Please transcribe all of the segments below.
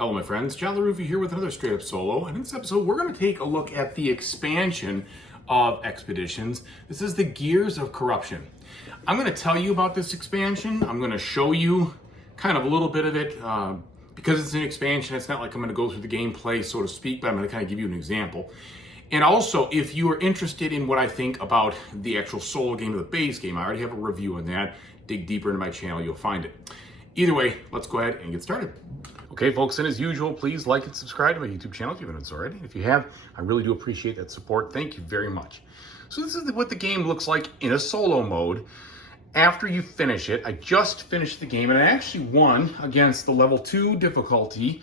Hello my friends, John LaRuffa here with another straight up solo, and in this episode we're going to take a look at the expansion of Expeditions. This is the Gears of Corruption. I'm going to tell you about this expansion. I'm going to show you kind of a little bit of it. Because it's an expansion, it's not like I'm going to go through the gameplay, so to speak, but I'm going to kind of give you an example. And also, if you are interested in what I think about the actual solo game of the base game, I already have a review on that. Dig deeper into my channel, you'll find it. Either way, let's go ahead and get started. Okay, folks, and as usual, please like and subscribe to my YouTube channel if you haven't already. If you have, I really do appreciate that support. Thank you very much. So this is what the game looks like in a solo mode. After you finish it, I just finished the game, and I actually won against the level 2 difficulty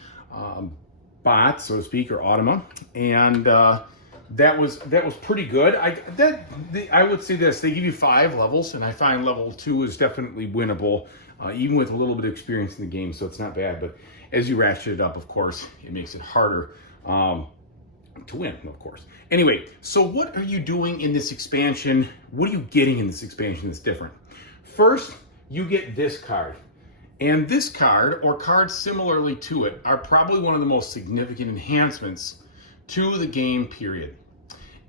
bot, so to speak, or Automa, and that was pretty good. I would say this: they give you 5 levels, and I find level 2 is definitely winnable, even with a little bit of experience in the game, so it's not bad. But as you ratchet it up, of course, it makes it harder to win, of course. Anyway, so what are you doing in this expansion? What are you getting in this expansion that's different? First, you get this card. And this card, or cards similarly to it, are probably one of the most significant enhancements to the game, period.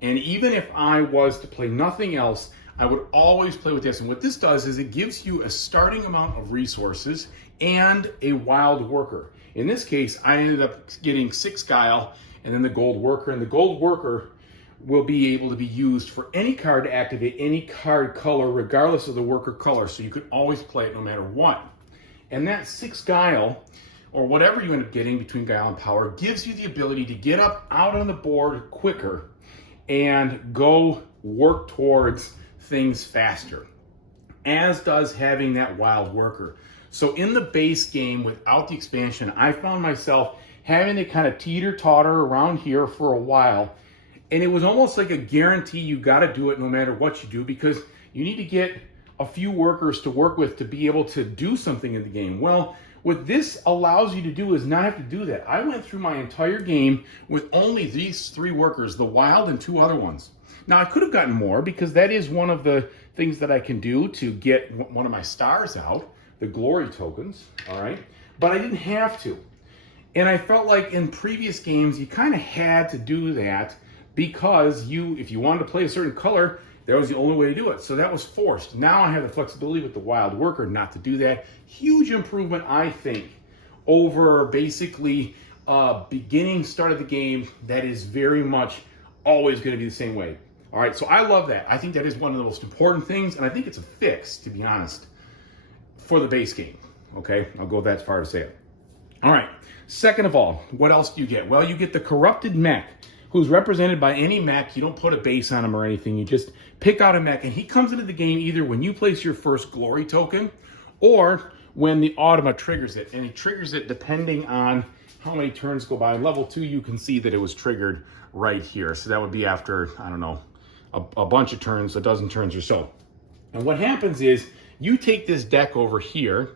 And even if I was to play nothing else, I would always play with this. And what this does is it gives you a starting amount of resources and a wild worker. In this case, I ended up getting 6 guile and then the gold worker. And the gold worker will be able to be used for any card to activate any card color, regardless of the worker color. So you could always play it no matter what. And that 6 guile, or whatever you end up getting between guile and power, gives you the ability to get up out on the board quicker and go work towards things faster, as does having that wild worker. So in the base game, without the expansion, I found myself having to kind of teeter-totter around here for a while. And it was almost like a guarantee you got to do it no matter what you do, because you need to get a few workers to work with to be able to do something in the game. Well, what this allows you to do is not have to do that. I went through my entire game with only these 3 workers, the wild and 2 other ones. Now, I could have gotten more, because that is one of the things that I can do to get one of my stars out, the glory tokens, all right? But I didn't have to. And I felt like in previous games, you kind of had to do that, because if you wanted to play a certain color, that was the only way to do it. So that was forced. Now I have the flexibility with the wild worker not to do that. Huge improvement, I think, over basically beginning start of the game that is very much always going to be the same way. All right, so I love that. I think that is one of the most important things, and I think it's a fix, to be honest, for the base game. Okay, I'll go that far to say it. All right, second of all, what else do you get? Well, you get the corrupted mech, who's represented by any mech. You don't put a base on him or anything. You just pick out a mech, and he comes into the game either when you place your first glory token or when the Automa triggers it. And he triggers it depending on how many turns go by. Level 2, you can see that it was triggered right here. So that would be after, I don't know, a bunch of turns, a dozen turns or so. And what happens is you take this deck over here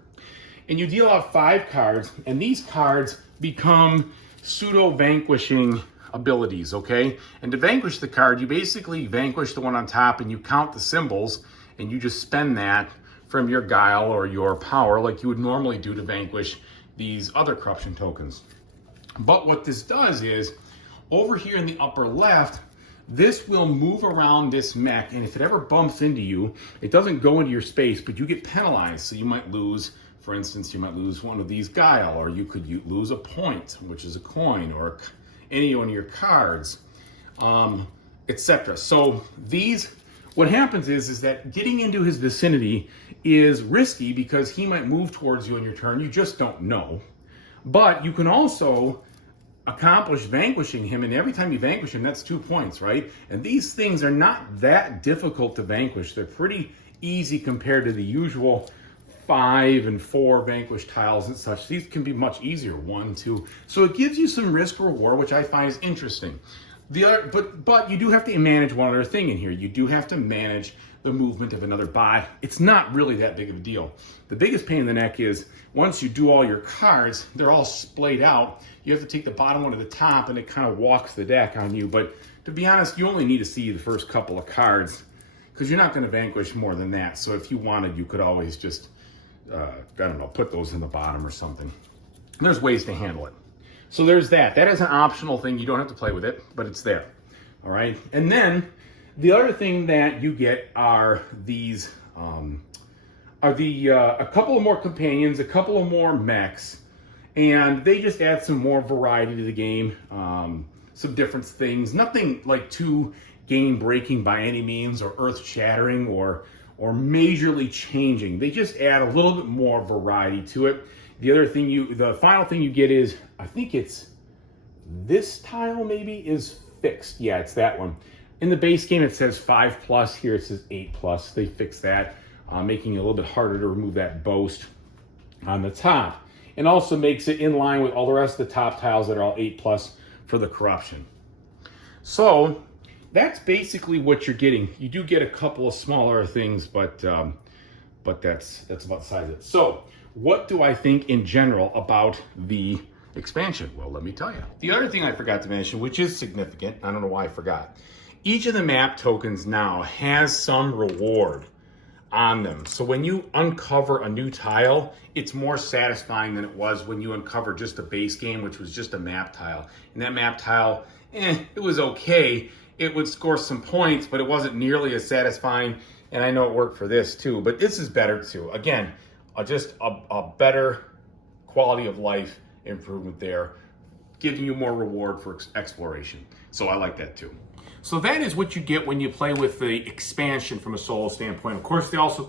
and you deal out 5 cards, and these cards become pseudo-vanquishing abilities, okay? And to vanquish the card, you basically vanquish the one on top and you count the symbols, and you just spend that from your guile or your power like you would normally do to vanquish these other corruption tokens. But what this does is, over here in the upper left, this will move around this mech, and if it ever bumps into you, it doesn't go into your space, but you get penalized. So you might lose, for instance, you might lose one of these guile, or you could lose a point, which is a coin, or any one of your cards, etc. So what happens is that getting into his vicinity is risky, because he might move towards you on your turn. You just don't know. But you can also accomplish vanquishing him, and every time you vanquish him, that's 2 points, right? And these things are not that difficult to vanquish. They're pretty easy compared to the usual 5 and 4 vanquish tiles and such. These can be much easier, 1, 2. So it gives you some risk reward, which I find is interesting. But you do have to manage one other thing in here. You do have to manage the movement of another bot. It's not really that big of a deal. The biggest pain in the neck is once you do all your cards, they're all splayed out. You have to take the bottom one to the top, and it kind of walks the deck on you. But to be honest, you only need to see the first couple of cards, because you're not going to vanquish more than that. So if you wanted, you could always just, I don't know, put those in the bottom or something. There's ways to handle it. So there's that. That is an optional thing. You don't have to play with it, but it's there. All right. And then the other thing that you get are these, a couple of more companions, a couple of more mechs, and they just add some more variety to the game. Some different things. Nothing like too game breaking by any means, or earth shattering, or majorly changing. They just add a little bit more variety to it. The final thing you get is, I think it's this tile maybe is fixed. Yeah, it's that one. In the base game, it says 5+. Here it says 8+. They fixed that, making it a little bit harder to remove that boast on the top. And also makes it in line with all the rest of the top tiles that are all 8+ for the corruption. So that's basically what you're getting. You do get a couple of smaller things, but that's about the size of it. So what do I think in general about the expansion? Well, let me tell you. The other thing I forgot to mention, which is significant, I don't know why I forgot. Each of the map tokens now has some reward on them. So when you uncover a new tile, it's more satisfying than it was when you uncovered just a base game, which was just a map tile. And that map tile, it was okay. It would score some points, but it wasn't nearly as satisfying. And I know it worked for this too, but this is better too. Again, just a better quality of life improvement there, giving you more reward for exploration. So I like that too. So that is what you get when you play with the expansion from a solo standpoint. Of course, they also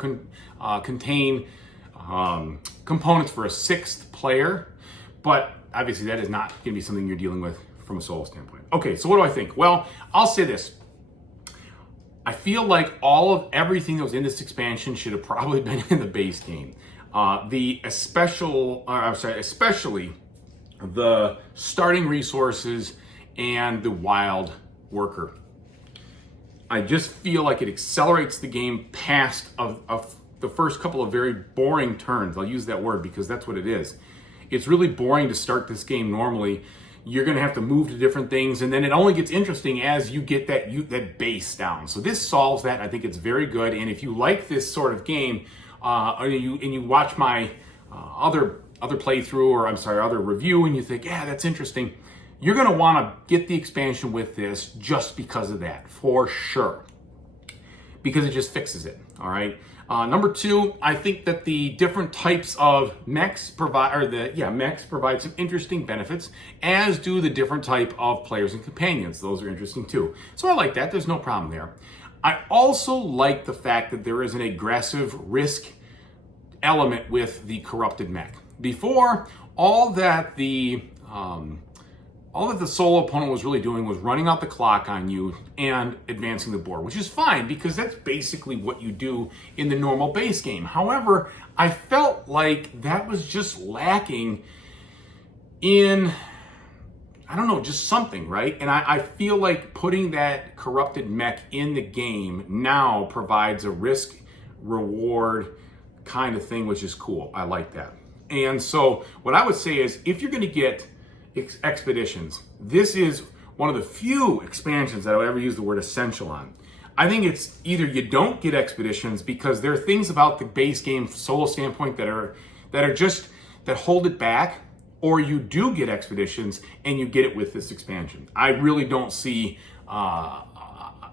contain components for a 6th player, but obviously that is not going to be something you're dealing with from a solo standpoint. Okay, so what do I think? Well, I'll say this. I feel like everything that was in this expansion should have probably been in the base game. Especially the starting resources and the wild worker. I just feel like it accelerates the game past the first couple of very boring turns. I'll use that word because that's what it is. It's really boring to start this game normally. You're going to have to move to different things, and then it only gets interesting as you get that base down. So this solves that. I think it's very good, and if you like this sort of game, and you watch my other playthrough, or other review, and you think, yeah, that's interesting, you're going to want to get the expansion with this just because of that, for sure, because it just fixes it. All right. Number 2, I think that the different types of mechs provide some interesting benefits, as do the different type of players and companions. Those are interesting too. So I like that. There's no problem there. I also like the fact that there is an aggressive risk element with the corrupted mech. Before, all that the solo opponent was really doing was running out the clock on you and advancing the board, which is fine because that's basically what you do in the normal base game. However, I felt like that was just lacking in, I don't know, just something, right? And I feel like putting that corrupted mech in the game now provides a risk reward kind of thing, which is cool. I like that. And so what I would say is, if you're going to get expeditions, this is one of the few expansions that I would ever use the word essential on. I think it's either you don't get expeditions because there are things about the base game solo standpoint that hold it back, or you do get expeditions and you get it with this expansion. I really don't see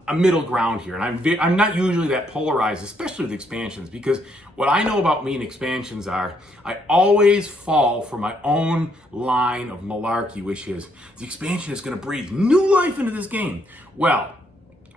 a middle ground here, and I'm not usually that polarized, especially with expansions, because what I know about me and expansions are, I always fall for my own line of malarkey, which is the expansion is going to breathe new life into this game. Well,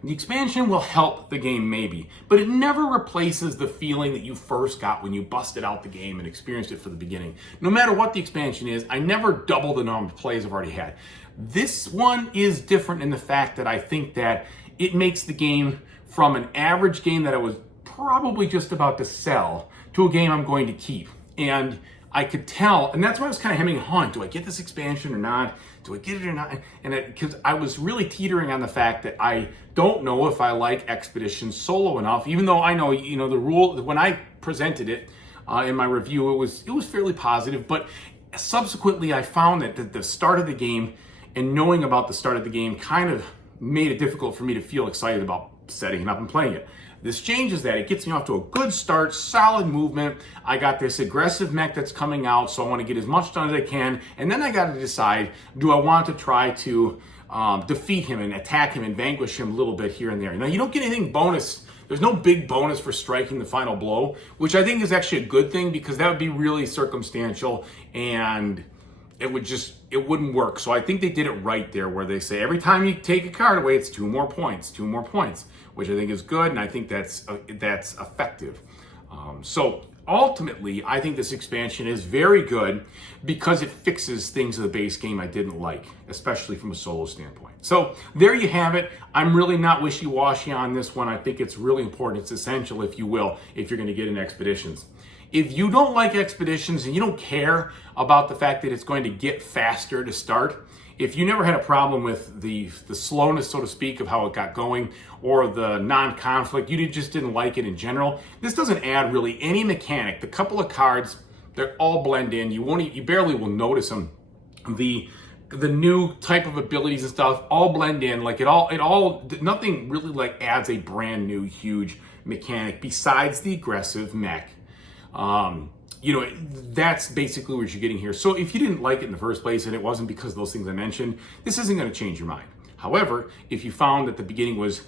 the expansion will help the game maybe, but it never replaces the feeling that you first got when you busted out the game and experienced it from the beginning. No matter what the expansion is, I never double the number of plays I've already had. This one is different in the fact that I think that it makes the game from an average game that I was probably just about to sell to a game I'm going to keep. And I could tell, and that's why I was kind of hemming and hawing. Do I get this expansion or not? Do I get it or not? And because I was really teetering on the fact that I don't know if I like Expedition solo enough, even though I know, the rule, when I presented it in my review, it was fairly positive. But subsequently, I found that the start of the game and knowing about the start of the game kind of made it difficult for me to feel excited about setting it up and playing it. This changes that. It gets me off to a good start, solid movement. I got this aggressive mech that's coming out, so I want to get as much done as I can. And then I got to decide, do I want to try to defeat him and attack him and vanquish him a little bit here and there. Now, you don't get anything bonus. There's no big bonus for striking the final blow, which I think is actually a good thing, because that would be really circumstantial and it wouldn't work. So I think they did it right there, where they say every time you take a card away, it's 2 more points, which I think is good, and I think that's effective. So ultimately, I think this expansion is very good because it fixes things in the base game I didn't like, especially from a solo standpoint. So there you have it. I'm really not wishy-washy on this one. I think it's really important. It's essential, if you will, if you're going to get in Expeditions. If you don't like Expeditions and you don't care about the fact that it's going to get faster to start, if you never had a problem with the slowness, so to speak, of how it got going, or the non-conflict, you just didn't like it in general, this doesn't add really any mechanic. The couple of cards, they're all blend in. You barely will notice them. The new type of abilities and stuff all blend in. Like nothing really like adds a brand new huge mechanic besides the aggressive mech. That's basically what you're getting here. So if you didn't like it in the first place and it wasn't because of those things I mentioned, this isn't going to change your mind. However, if you found that the beginning was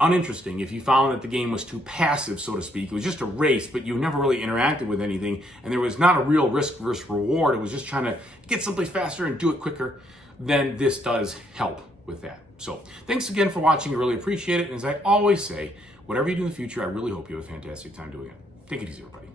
uninteresting, if you found that the game was too passive, so to speak, it was just a race, but you never really interacted with anything, and there was not a real risk versus reward, it was just trying to get someplace faster and do it quicker, then this does help with that. So thanks again for watching. I really appreciate it. And as I always say, whatever you do in the future, I really hope you have a fantastic time doing it. Take it easy, everybody.